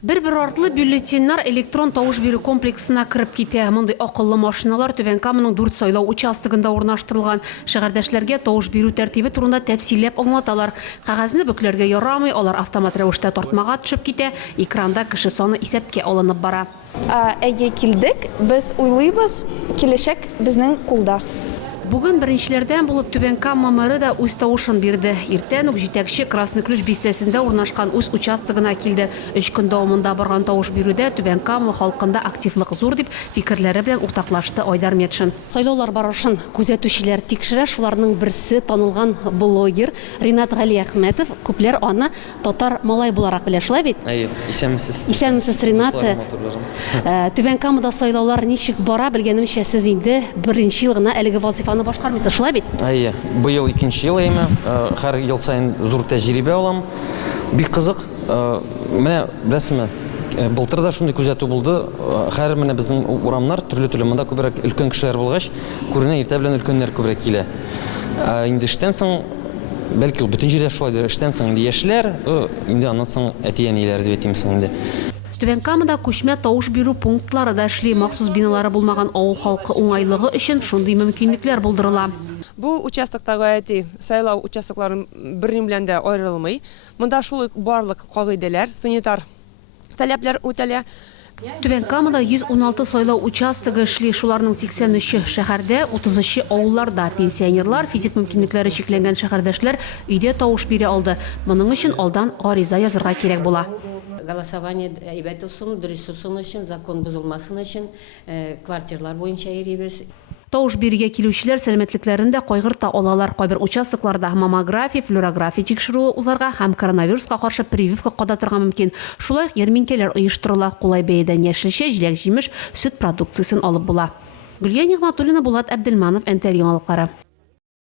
Бер артлы бюллетеннар электрон тавыш бирү комплексына кіріп китә. Мондай акыллы машиналар Түбән Каманың 4 сайлау участогында урнаштырылган. Шәһәрдәшләргә тавыш бирү тәртибе турында тәфсилләп аңлаталар. Кәгазьне бөкләргә ярамый, алар автомат рәвештә тартмага төшеп китә. Экранда кеше саны исәпкә алынып бара. Әйе килдек, без уйлыйбыз, киләчәк безнең кулда. Бүген беренчеләрдән булып Түбән Кама мэры да үз тавышын бирде. Иртән үк җитәкче Красный Ключ бистәсендә урнашкан үз участогына килде. 3 көн дәвамында барган тавыш бирүдә Түбән Кама халкында активлык зур дип фикерләре белән уртаклашты Айдар Метшин. Сайлаулар барышын күзәтүчеләр тикшерә, шуларның берсе танылган блогер Ринат Гали Әхмәтов. Күпләр аны татар малай буларак белә, шулай бит? Исәнмесез. Исәнмесез, Ринат. Түбән Камада сайлаулар ничек бара, белгәнемчә, сез инде беренче ел гына әлеге вазифаны башкармыйсыз, шулай бит? Быел икенче ел әйме, һәр ел сайын зур тәҗрибә алам. Бик кызык. Менә беләсезме, былтыр да шундый күзәтү булды. Һәр менә безнең урамнар төрле монда күбрәк өлкән кешеләр булгач, күренә иртә белән өлкәннәр күбрәк килә. Инде эштән соң бәлки бөтен җирдә шулайдыр. Эштән соң инде яшьләр, инде аннан соң әти-әниләр дип әйтимсең инде. Түбән Камада күчмә тавыш бирү пунктлары да эшли, махсус биналары булмаган авыл халкы уңайлыгы өчен шундый мөмкинлекләр булдырыла. Бу участоктагы әти сайлау участокларын бернин белән дә аерылмый. Монда шул барлык кагыйдәләр, санитар таләпләр үтәлә. Түбән Камада 116 сайлау участогы эшли, шуларның 83-е шәһәрдә, 30-ы авылларда. Пенсионерлар, физик мөмкинлекләре чикләнгән шәһәрдәшләр өйдә тавыш бирә алды. Моның өчен алдан гариза язырга кирәк була. Голосование әйбәт булсын, дөрес булсын өчен, закон бозылмасын өчен квартирлар буенча йөрибез. Тавыш бирүгә килүчеләр сәламәтлекләрендә кайгырта алалар. Кайбер участокларда маммография, флюорография тикшерүе узарга һәм коронавируска каршы прививка кадатырга мөмкин. Шулай ярминкәләр оештырыла. Кулай бәядән яшелчә, җиләк-җимеш, сөт продукциясын алып була. Гөлия Нигъмәтуллина, Булат Әбделманов, НТР яңалыклары.